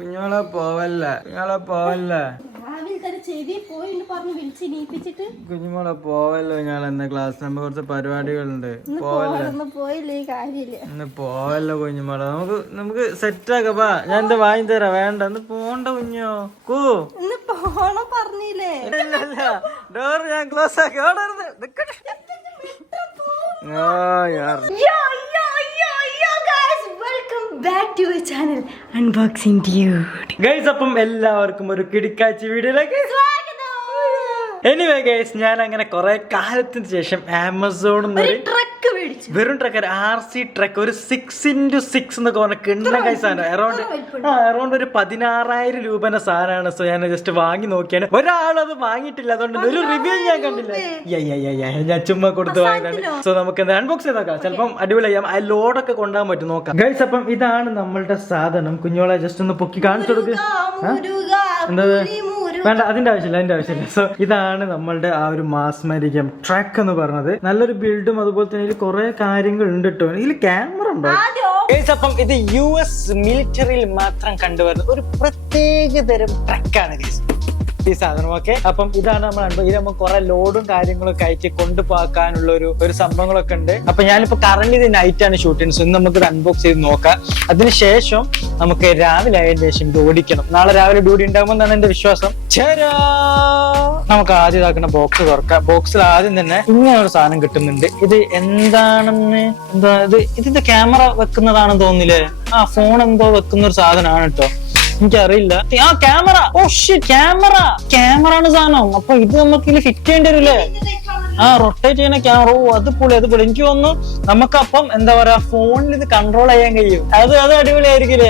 കുഞ്ഞോളെ പോവല്ലേ കുഞ്ഞുമോളെ പോവല്ലോ ഞാൻ എന്ന ക്ലാസ് നമ്മൾ കുറച്ച് പരിപാടികളുണ്ട് ഇന്ന് പോവല്ലോ കുഞ്ഞുമോളെ നമുക്ക് സെറ്റ് ആക്കപ്പാ ഞാൻ എന്താ വാങ്ങി തരാം വേണ്ട ഇന്ന് പോണ്ട കുഞ്ഞോ പറഞ്ഞില്ലേ ഡോർ ഞാൻ ക്ലോസ് ആക്കി അപ്പം എല്ലാവർക്കും ഒരു കിടിക്കാച്ചി വീഡിയോയിലേക്ക് എനിവേ ഗൈസ് ഞാൻ അങ്ങനെ കുറെ കാലത്തിന് ശേഷം ആമസോണിൽ നിന്ന് വെറും ട്രക്ക് RC ട്രക്ക് ഒരു 6x6 എന്നൊക്കെ പറഞ്ഞ കിണ്ണ സാധനം അറൗണ്ട് ഒരു 16,000 രൂപന്റെ സാധനമാണ്. സോ ഞാൻ ജസ്റ്റ് വാങ്ങി നോക്കിയാണ്. ഒരാളും അത് വാങ്ങിയിട്ടില്ല, അതുകൊണ്ട് ഒരു റിവ്യൂ ഞാൻ കണ്ടില്ല. ഞാൻ ചുമ്മാ കൊടുത്ത് വാങ്ങിയിട്ടുണ്ട്. സോ നമുക്ക് അൺബോക്സ് ചെയ്ത് നോക്കാം, ചിലപ്പം അടിപൊളിയാം. ആ ലോഡൊക്കെ കൊണ്ടുപോകാൻ പറ്റും, നോക്കാം ഗൈസ്. അപ്പം ഇതാണ് നമ്മളുടെ സാധനം. കുഞ്ഞോളെ ജസ്റ്റ് ഒന്ന് പൊക്കി കാണിച്ചു കൊടുക്കുക. എന്താ വേണ്ട, അതിന്റെ ആവശ്യമില്ല. സോ ഇതാണ് നമ്മളുടെ ആ ഒരു മാസ്മരികം ട്രാക്ക് എന്ന് പറഞ്ഞത്. നല്ലൊരു ബിൽഡും അതുപോലെ തന്നെ ഇതിൽ കുറെ കാര്യങ്ങൾ ഉണ്ട് കേട്ടോ. ഇതിൽ ക്യാമറ ഉണ്ടോ? അപ്പം ഇത് US മിലിറ്ററിയിൽ മാത്രം കണ്ടുവരുന്ന ഒരു പ്രത്യേക തരം ട്രക്കാണ് ഈ സാധനം. ഓക്കെ, അപ്പം ഇതാണ് നമ്മൾ ഇത് നമ്മൾ കുറെ ലോഡും കാര്യങ്ങളൊക്കെ അയച്ച് കൊണ്ടുപോകാനുള്ള ഒരു സംഭവങ്ങളൊക്കെ ഉണ്ട്. അപ്പൊ ഞാനിപ്പോ കറന്റ് ഇത് നൈറ്റ് ആണ് ഷൂട്ട് ചെയ്യുന്നത്. ഇന്ന് നമുക്ക് ഇത് അൺബോക്സ് ചെയ്ത് നോക്കാം. അതിനുശേഷം നമുക്ക് രാവിലെ ആയതിനു ശേഷം ഇത് ഓടിക്കണം. നാളെ രാവിലെ ഡ്യൂട്ടി ഉണ്ടാകുമെന്നാണ് എന്റെ വിശ്വാസം. നമുക്ക് ആദ്യം ഇതാക്കുന്ന ബോക്സ് തുറക്കാം. ബോക്സിൽ ആദ്യം തന്നെ ഇങ്ങനെ ഒരു സാധനം കിട്ടുന്നുണ്ട്. ഇത് എന്താണെന്ന് ഇതിന്റെ ക്യാമറ വെക്കുന്നതാണെന്ന് തോന്നില്ലേ? ഫോൺ എന്തോ വെക്കുന്ന ഒരു സാധനമാണ് കേട്ടോ, എനിക്കറിയില്ല. ക്യാമറ ആണ് സാധനം. അപ്പൊ ഇത് നമുക്ക് ഇതിൽ ഫിറ്റ് ചെയ്യേണ്ടി വരില്ലേ? റൊട്ടേറ്റ് ചെയ്യുന്ന ക്യാമറ. അത് പൊളി. എനിക്ക് തോന്നുന്നു നമുക്കപ്പം എന്താ പറയാ, ഫോണിൽ ഇത് കൺട്രോൾ ചെയ്യാൻ കഴിയും. അത് അടിപൊളിയായിരിക്കില്ലേ?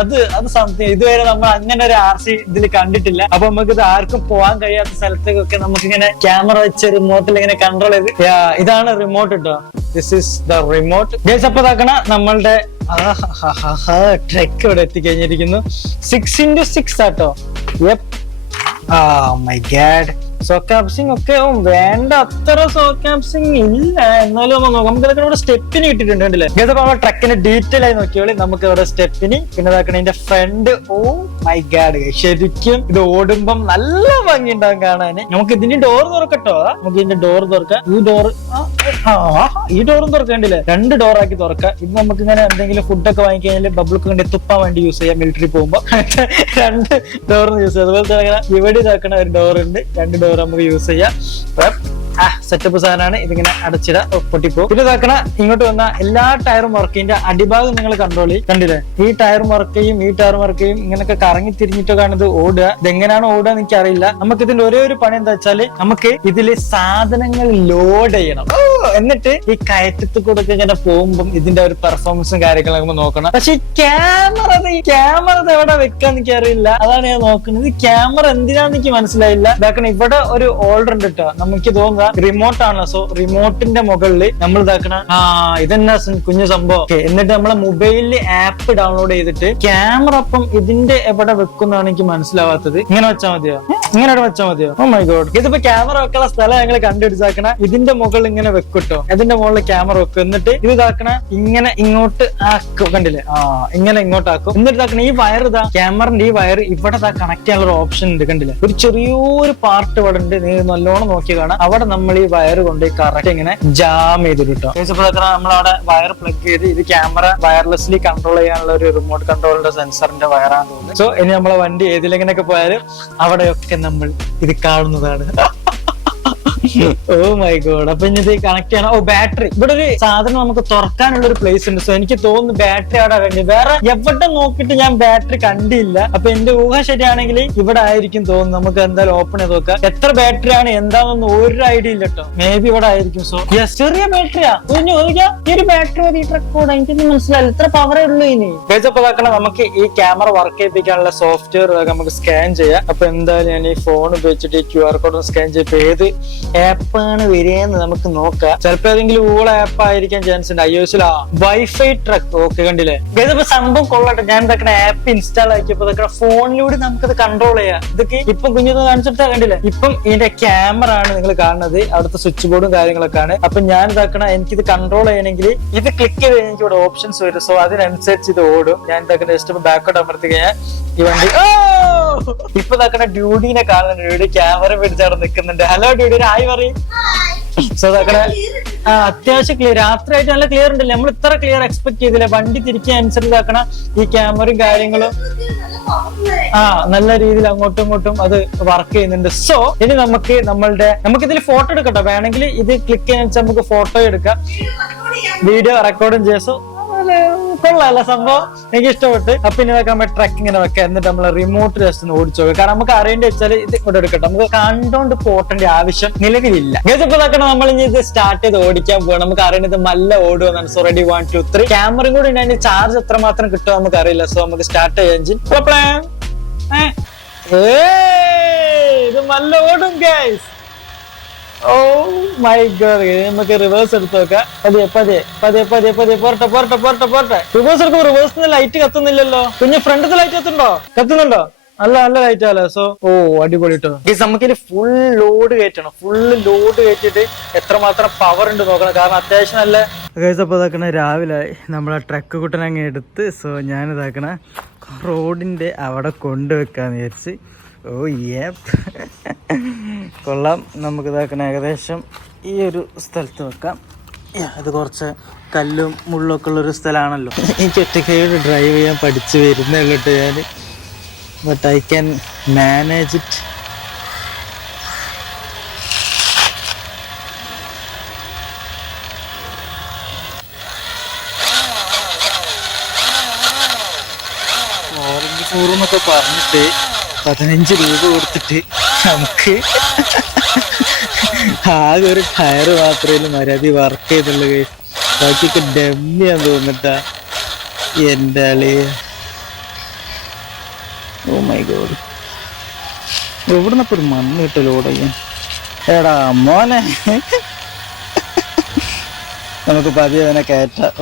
അത് സംതിങ്. ഇതുവരെ നമ്മൾ അങ്ങനെ ഒരു RC ഇതിൽ കണ്ടിട്ടില്ല. അപ്പൊ നമുക്ക് ഇത് ആർക്കും പോകാൻ കഴിയാത്ത സ്ഥലത്തേക്കൊക്കെ നമുക്ക് ഇങ്ങനെ ക്യാമറ വെച്ച് റിമോട്ടിൽ ഇങ്ങനെ കൺട്രോൾ ചെയ്ത്. ഇതാണ് റിമോട്ട് കേട്ടോ. This is the remote guys. അപ്പൊ ഇതാക്കണ നമ്മളുടെ ട്രക്ക് ഇവിടെ എത്തിക്കഴിഞ്ഞിരിക്കുന്നു. 6x6 ആട്ടോ. My God. സോക്യാപ്സിംഗ് ഒക്കെ വേണ്ട അത്ര സോക്യാപ്സിംഗ് ഇല്ല, എന്നാലും നോക്കാം. നമുക്ക് ഇതൊക്കെ ഇവിടെ സ്റ്റെപ്പിന് കിട്ടിയിട്ടുണ്ട്, കണ്ടില്ലേ? നമ്മുടെ ട്രക്കിന് ഡീറ്റെയിൽ ആയി നോക്കിയോളി. നമുക്ക് ഇവിടെ സ്റ്റെപ്പിന്, പിന്നെ ഇതാക്കണ ഇതിന്റെ ഫ്രണ്ട്. മൈ ഗാഡ്, ശരിക്കും ഇത് ഓടുമ്പം നല്ല ഭംഗി ഉണ്ടാവും കാണാന്. നമുക്ക് ഇതിന്റെ ഡോർ തുറക്കട്ടോ. നമുക്ക് ഇതിന്റെ ഡോർ തുറക്കാം. ഈ ഡോറും തുറക്കണ്ടില്ലേ? 2 ഡോറാക്കി തുറക്കാം. ഇത് നമുക്ക് ഇങ്ങനെ എന്തെങ്കിലും ഫുഡൊക്കെ വാങ്ങിക്കഴിഞ്ഞാൽ ബബിൾക്ക് വേണ്ടി തുപ്പാൻ വേണ്ടി യൂസ് ചെയ്യാം. മിലിറ്ററി പോകുമ്പോ 2 ഡോറിന് യൂസ് ചെയ്യാം. അതുപോലെ തന്നെ ഇവിടെ ഇതാക്കണ ഒരു ഡോർ ഉണ്ട്. 2 ഡോർ നമുക്ക് യൂസ് ചെയ്യാം. സെറ്റപ്പ് സാധനമാണ്. ഇതിങ്ങനെ അടച്ചിട പൊട്ടിപ്പോ. പിന്നെ ഇതാക്കണ ഇങ്ങോട്ട് വന്ന എല്ലാ ടയറും വർക്ക് ചെയ്യും. അടിഭാഗം നിങ്ങൾ കൺട്രോൾ ചെയ്യും, കണ്ടില്ലേ? ഈ ടയറും വർക്ക് ചെയ്യും, ഈ ടയറും വർക്ക് ചെയ്യും. ഇങ്ങനെയൊക്കെ കറങ്ങി തിരിഞ്ഞിട്ടൊക്കെയാണ് ഇത് ഓടുക. ഇതെങ്ങനെയാണ് ഓടുക എന്ന് എനിക്കറിയില്ല. നമുക്ക് ഇതിന്റെ ഒരേ ഒരു പണി എന്താ വെച്ചാല്, നമുക്ക് ഇതില് സാധനങ്ങൾ ലോഡ് ചെയ്യണം. എന്നിട്ട് ഈ കയറ്റത്ത് കൂടെ ഇങ്ങനെ പോകുമ്പോൾ ഇതിന്റെ ഒരു പെർഫോമൻസും കാര്യങ്ങളൊക്കെ നമ്മൾ നോക്കണം. പക്ഷെ ഈ ക്യാമറ എവിടെ വെക്കാന്ന് എനിക്ക് അറിയില്ല. അതാണ് ഞാൻ നോക്കുന്നത്. ഈ ക്യാമറ എന്തിനാന്ന് എനിക്ക് മനസ്സിലായില്ല. ഇതാക്കണം ഇവിടെ ഒരു ഹോൾഡർ ഉണ്ട് കേട്ടോ. നമുക്ക് തോന്നുക റിമോട്ട് ആണല്ലോ. സോ റിമോട്ടിന്റെ മുകളിൽ നമ്മൾ ഇതാക്കണ ഇതെന്നാ കുഞ്ഞു സംഭവം. എന്നിട്ട് നമ്മളെ മൊബൈലിൽ ആപ്പ് ഡൗൺലോഡ് ചെയ്തിട്ട് ക്യാമറ അപ്പം ഇതിന്റെ എവിടെ വെക്കുന്നതാണ് എനിക്ക് മനസ്സിലാവാത്തത്. ഇങ്ങനെ വെച്ചാൽ മതിയോ? ഇങ്ങനെ വെച്ചാൽ മതിയോ? Oh my god. ഇതിപ്പോ ക്യാമറ വെക്കാനുള്ള സ്ഥലം ഞങ്ങൾ കണ്ടുപിടിച്ചാക്കണ. ഇതിന്റെ മുകളിൽ ഇങ്ങനെ വെക്കൂട്ടോ. അതിന്റെ മുകളിൽ ക്യാമറ വെക്കും. എന്നിട്ട് ഇത് ഇതാക്കണ ഇങ്ങനെ ഇങ്ങോട്ട് ആക്കും, കണ്ടില്ലേ? ഇങ്ങനെ ഇങ്ങോട്ടാക്കും. എന്നിട്ട് ഇതാക്കണ ഈ വയർ ക്യാമറന്റെ ഈ വയർ ഇവിടെ കണക്ട് ചെയ്യാനുള്ള ഒരു ഓപ്ഷൻ ഉണ്ട്, കണ്ടില്ലേ? ഒരു ചെറിയൊരു പാർട്ട് ഇവിടെ ഉണ്ട്. നീ നല്ലോണം നോക്കി കാണാം. അവിടെ നമ്മൾ ഈ വയർ കൊണ്ട് കറക്റ്റ് ഇങ്ങനെ ജാം ചെയ്തിട്ട് കിട്ടും. നമ്മളവിടെ വയർ പ്ലഗ് ചെയ്ത് ഇത് ക്യാമറ വയർലെസ്ലി കൺട്രോൾ ചെയ്യാനുള്ള ഒരു റിമോട്ട് കൺട്രോളിന്റെ സെൻസറിന്റെ വയറാണെന്ന് തോന്നുന്നു. സോ ഇനി നമ്മളെ വണ്ടി ഏതിലെങ്ങനെയൊക്കെ പോയാലും അവിടെയൊക്കെ നമ്മൾ ഇത് കാണുന്നതാണ്. Oh my god. അപ്പൊ ഇനി ഇത് കണക്ട് ചെയ്യണം. ബാറ്ററി. ഇവിടെ ഒരു സാധനം നമുക്ക് തുറക്കാനുള്ള ഒരു പ്ലേസ് ഉണ്ട്. സോ എനിക്ക് തോന്നുന്നു ബാറ്ററി അവിടെ വേണ്ടി. വേറെ എവിടെ നോക്കിയിട്ട് ഞാൻ ബാറ്ററി കണ്ടില്ല. അപ്പൊ എന്റെ ഊഹ ശരിയാണെങ്കിൽ ഇവിടെ ആയിരിക്കും തോന്നുന്നു. നമുക്ക് എന്തായാലും ഓപ്പൺ ചെയ്ത് നോക്കാം. എത്ര ബാറ്ററി ആണ് എന്താണെന്ന് ഒരു ഐഡിയ ഇല്ല കേട്ടോ. മേ ബി ഇവിടെ ആയിരിക്കും. സോ ചെറിയ ബാറ്ററിയാ. ഈ ഒരു ബാറ്ററി മതി ട്രക്കോടെ. എനിക്കൊന്നും മനസ്സിലായില്ല. ഇത്ര പവറേ ഉള്ളൂ ഇനി. നമുക്ക് ഈ ക്യാമറ വർക്ക് ചെയ്യിപ്പിക്കാനുള്ള സോഫ്റ്റ്വെയർ നമുക്ക് സ്കാൻ ചെയ്യാം. അപ്പൊ എന്തായാലും ഞാൻ ഈ ഫോൺ ഉപയോഗിച്ചിട്ട് ഈ QR കോഡ് സ്കാൻ ചെയ്യപ്പോ ഏത് ആപ്പാണ് വരികയെന്ന് നമുക്ക് നോക്കാം. ചിലപ്പോ ഏതെങ്കിലും ഊള ആപ്പ് ആയിരിക്കാൻ ചാൻസ് ഉണ്ട്. iOS wifi truck. ഓക്കെ, കണ്ടില്ലേ? ഇതിപ്പോ സംഭവം കൊള്ളട്ടെ. ഞാൻ ഇതൊക്കെ ആപ്പ് ഇൻസ്റ്റാൾ ആക്കിയപ്പോ ഇതൊക്കെ ഫോണിലൂടെ നമുക്കത് കൺട്രോൾ ചെയ്യാം. ഇതൊക്കെ ഇപ്പൊ കുഞ്ഞൊന്ന് കാണിച്ചിട്ടാ, കണ്ടില്ലേ? ഇപ്പം ഇതിന്റെ ക്യാമറ ആണ് നിങ്ങൾ കാണുന്നത്, അവിടുത്തെ സ്വിച്ച് ബോർഡും കാര്യങ്ങളൊക്കെ ആണ്. അപ്പൊ ഞാൻ ഇതാക്കണ, എനിക്കിത് കൺട്രോൾ ചെയ്യണമെങ്കിൽ ഇത് ക്ലിക്ക് ചെയ്ത് എനിക്ക് ഇവിടെ ഓപ്ഷൻസ് വരും. സോ അതിനനുസരിച്ച് ഇത് ഓടും. ഞാൻ ഇതാക്കുന്ന ജസ്റ്റ് ബാക്കോട്ട് അമർത്തി കഴിഞ്ഞാൽ ഈ വണ്ടി ഇപ്പൊ ഇതാക്കണ ഡ്യൂഡിനെ കാണുന്നുണ്ട്. ഡ്യൂഡി ക്യാമറ പിടിച്ചവിടെ നിൽക്കുന്നുണ്ട്. ഹലോ ഡ്യൂഡി, ഹായ് പറയും. സോ ഇതാക്കണ അത്യാവശ്യം ക്ലിയർ, രാത്രിയായിട്ട് നല്ല ക്ലിയർ ഉണ്ടല്ലേ? നമ്മൾ ഇത്ര ക്ലിയർ എക്സ്പെക്ട് ചെയ്തില്ല. വണ്ടി തിരിക്കാൻ അനുസരിച്ച് ഇതാക്കണ ഈ ക്യാമറയും കാര്യങ്ങളും നല്ല രീതിയിൽ അങ്ങോട്ടും ഇങ്ങോട്ടും അത് വർക്ക് ചെയ്യുന്നുണ്ട്. സോ ഇനി നമുക്ക് ഇതിൽ ഫോട്ടോ എടുക്കട്ടോ. വേണമെങ്കിൽ ഇത് ക്ലിക്ക് ചെയ്യാൻ വെച്ചാൽ നമുക്ക് ഫോട്ടോ എടുക്കാം, വീഡിയോ റെക്കോർഡും ചെയ്യാം. കൊള്ളാല്ല സംഭവം, എനിക്ക് ഇഷ്ടപ്പെട്ട്. അപ്പൊ ഇനി നമ്മൾ ട്രക്ക് ഇങ്ങനെ വെക്കാം, എന്നിട്ട് നമ്മൾ റിമോട്ട് ജസ്റ്റ് ഒന്ന് ഓടിച്ചു നോക്കാം. കാരണം നമുക്ക് അറിയേണ്ടി വെച്ചാൽ ഇത് ഇവിടെ എടുക്കട്ടെ, നമുക്ക് കണ്ടോണ്ട് പോട്ടേണ്ട ആവശ്യം നിലവിലില്ല. ഇപ്പൊ നോക്കണം, നമ്മൾ ഇനി ഇത് സ്റ്റാർട്ട് ചെയ്ത് ഓടിക്കാൻ പോകണം. നമുക്ക് അറിയേണ്ടത് നല്ല ഓടുമെന്നാണ്. So ready 1 2 3. ക്യാമറയും കൂടി ഉണ്ടെങ്കിൽ ചാർജ് എത്രമാത്രം കിട്ടുമോ നമുക്ക് അറിയില്ല. സോ നമുക്ക് സ്റ്റാർട്ട് ചെയ്യാം എഞ്ചിൻ. ഇത് നല്ല ഓടും ഗൈസ്. Oh my god. നമുക്ക് റിവേഴ്സ് എടുത്ത് നോക്കാം. പതിയെ പോരട്ടെ. റിവേഴ്സ് എടുക്കുമ്പോ റിവേഴ്സിന് ലൈറ്റ് കത്തുന്നില്ലല്ലോ. കുഞ്ഞ് ഫ്രണ്ടിൽ ലൈറ്റ് കത്തുന്നുണ്ടോ? നല്ല ലൈറ്റ് ആലോ. സോ അടിപൊളി കേട്ടോ. നമുക്കിത് ഫുൾ ലോഡ് കയറ്റണം. ഫുള്ള് ലോഡ് കയറ്റിട്ട് എത്രമാത്രം പവർ ഉണ്ട് നോക്കണം. കാരണം അത്യാവശ്യം നല്ല അപ്പൊ ഇതാക്കണ രാവിലെ നമ്മളെ ട്രക്ക് കുട്ടനങ്ങ് എടുത്ത്. സോ ഞാൻ ഇതാക്കണ റോഡിന്റെ അവിടെ കൊണ്ടുവെക്കാന്ന് വിചാരിച്ച്. കൊള്ളാം. നമുക്ക് ഇതാക്കണം ഏകദേശം ഈ ഒരു സ്ഥലത്ത് വെക്കാം. ഇത് കുറച്ച് കല്ലും മുള്ളൊക്കെ ഉള്ളൊരു സ്ഥലമാണല്ലോ. എനിക്ക് ഒറ്റക്കൈയോട് ഡ്രൈവ് ചെയ്യാൻ പഠിച്ചു വരുന്നുള്ളൂ ഞാൻ. But I can manage it. Orange ടൂറെന്നൊക്കെ പറഞ്ഞിട്ട് 15 രൂപ കൊടുത്തിട്ട് നമുക്ക് ആകെ ഒരു ടയർ മാത്രമേ മര്യാദ വർക്ക് ചെയ്തുള്ളൂ. ബാക്കിയൊക്കെ ഡമ്മിയാന്ന് തോന്നിട്ടാ എൻ്റെ ആള്. ഓ മൈ ഗോഡ്, എവിടുന്നപ്പോ ഒരു മണ്ണ് കിട്ട ലോഡ് ചെയ്യാൻ. എടാ മോനെ, നമുക്ക് പതിയെ അവനെ കയറ്റാം.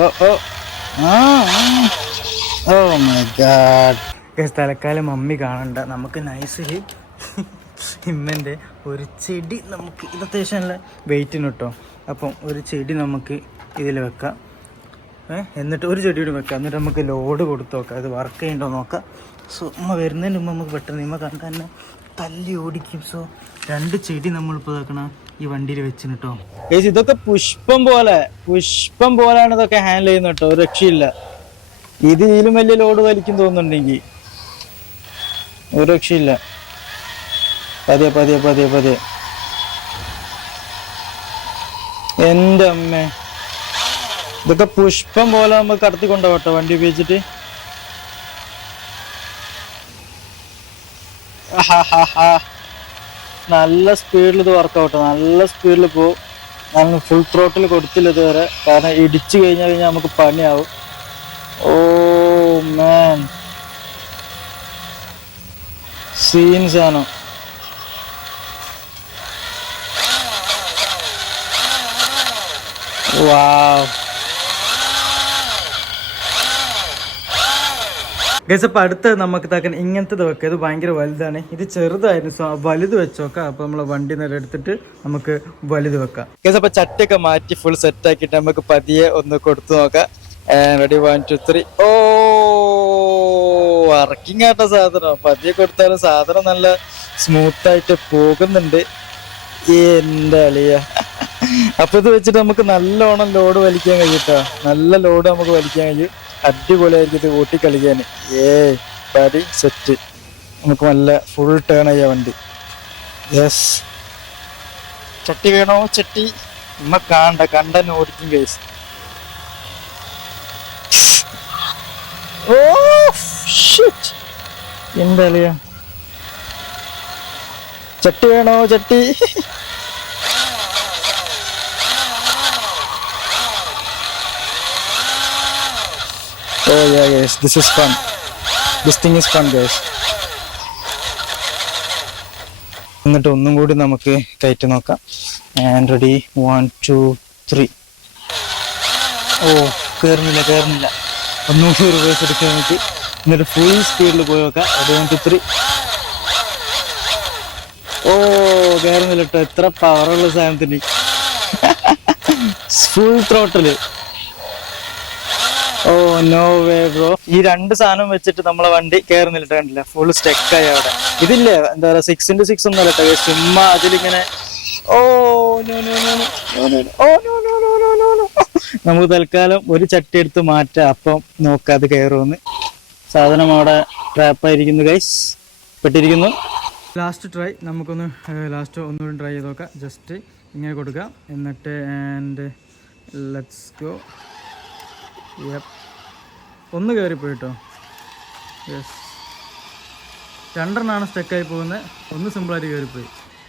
Oh my god. തലക്കാലം മമ്മി കാണണ്ട. നമുക്ക് നൈസിൽ ഇമ്മൻ്റെ ഒരു ചെടി, നമുക്ക് ഇത് അത്യാവശ്യം നല്ല വെയിറ്റിന് കിട്ടോ. അപ്പം ഒരു ചെടി നമുക്ക് ഇതിൽ വെക്കാം. എന്നിട്ട് ഒരു ചെടി കൂടി വെക്കാം. എന്നിട്ട് നമുക്ക് ലോഡ് കൊടുത്ത് നോക്കാം, ഇത് വർക്ക് ചെയ്യണ്ടോ നോക്കാം. സോ ഉമ്മ വരുന്നതിന് മുമ്പ് നമുക്ക് പെട്ടെന്ന് ഇമ്മ കണ്ട തന്നെ തല്ലി ഓടിക്കും. സോ 2 ചെടി നമ്മളിപ്പോൾ ഇതാക്കണം ഈ വണ്ടിയിൽ വെച്ചിന് കേട്ടോ. ഇതൊക്കെ പുഷ്പം പോലെയാണ് ഇതൊക്കെ ഹാൻഡിൽ ചെയ്യുന്നത് കേട്ടോ. ഒരു രക്ഷയില്ല. ഇതിലും വലിയ ലോഡ് വലിക്കും തോന്നുന്നുണ്ടെങ്കിൽ ഒരു രക്ഷയില്ല. പതിയെ. എന്റെ അമ്മേ, ഇതൊക്കെ പുഷ്പം പോലെ നമുക്ക് കടത്തി കൊണ്ടുപോകട്ടോ വണ്ടി ഉപയോഗിച്ചിട്ട്. നല്ല സ്പീഡിൽ ഇത് വർക്കൗട്ടോ. നല്ല സ്പീഡിൽ പോകും. ഞാൻ ഫുൾ ത്രോട്ടിൽ കൊടുത്തില്ല ഇതുവരെ. കാരണം ഇടിച്ചു കഴിഞ്ഞാൽ നമുക്ക് പണിയാവും. ഓ മാൻ, സീൻസ് ആണ്. വാവ് ഗൈസ്. അപ്പൊ അടുത്ത് നമുക്ക് താക്കാൻ ഇങ്ങനത്തെ വെക്കാം. ഇത് ഭയങ്കര വലുതാണ്. ഇത് ചെറുതായിരുന്നു. സോ വലുത് വെച്ചോക്കാം. അപ്പൊ നമ്മളെ വണ്ടി നേരെ എടുത്തിട്ട് നമുക്ക് വലുത് വെക്കാം ഗൈസ്. അപ്പൊ ചട്ടിയൊക്കെ മാറ്റി ഫുൾ സെറ്റ് ആക്കിയിട്ട് നമുക്ക് പതിയെ ഒന്ന് കൊടുത്തു നോക്കാം. റെഡി 1 2 3. ഓ വർക്കിംഗ് ആയിട്ട സാധനം. പതിയെ കൊടുത്താലും സാധനം നല്ല സ്മൂത്ത് ആയിട്ട് പോകുന്നുണ്ട്. എന്റെ അളിയ. അപ്പൊ ഇത് വെച്ചിട്ട് നമുക്ക് നല്ലോണം ലോഡ് വലിക്കാൻ കഴിയൂട്ടോ. നല്ല ലോഡ് നമുക്ക് വലിക്കാൻ കഴിയും. അടിപൊളിയായിരിക്കും ഇത് ഓട്ടി കളിക്കാൻ. പടി സെറ്റ്. നമുക്ക് നല്ല ഫുൾ ടേൺ ചെയ്യാൻ വണ്ടി. യെസ്. ചട്ടി വേണോ? ചട്ടി നമ്മ കണ്ടന്നെ ഓടിക്കും ഗൈസ്. ഓ ഷിറ്റ്, എന്താ അളിയാ. ചട്ടി വേണോ? ചട്ടി. Oh yeah guys, this is fun. This thing is fun guys. എന്നിട്ട് ഒന്നും കൂടി നമുക്ക് കയറ്റി നോക്കാം. And ready 1 2 3. ഓ കയറുന്നില്ല. ഒന്നുകൂടി റിവേഴ്സ് എടുക്കാൻ വേണ്ടി എന്നിട്ട് ഫുൾ സ്പീഡിൽ പോയി നോക്കാം. 1 2 3. ഓ കയറുന്നില്ല കേട്ടോ. എത്ര പവറുള്ള സാധനത്തിന്. Full throttle. Oh no way bro. ഈ 2 സാധനം വെച്ചിട്ട് നമ്മളെ വണ്ടി കയറുന്നില്ല, കണ്ടില്ല, ഫുൾ സ്റ്റെക്കായി അവിടെ. ഇതില്ലേ എന്താ പറയാ 6x6 ഒന്നും അല്ല, ചുമ്മാ അതിലിങ്ങനെ. Oh no no no no oh no no no no no no. നമുക്ക് തൽക്കാലം ഒരു ചട്ടി എടുത്ത് മാറ്റാം, അപ്പം നോക്കാതെ കയറുമെന്ന്. സാധനം അവിടെ ട്രാപ്പായിരിക്കുന്നു ഗൈസ്, പെട്ടിരിക്കുന്നു. ലാസ്റ്റ് ട്രൈ നമുക്കൊന്ന് ഒന്നുകൂടി ട്രൈ ചെയ്ത് നോക്കാം. ജസ്റ്റ് ഇങ്ങനെ കൊടുക്കാം, എന്നിട്ട് ആൻഡ് ലെറ്റ്സ് ഗോ. ഒന്ന് കയറിപ്പോയി കേട്ടോ. യെസ്, 2 സ്റ്റക്കായി പോകുന്നത്, ഒന്ന് സിമ്പിളായിട്ട് കയറിപ്പോയി.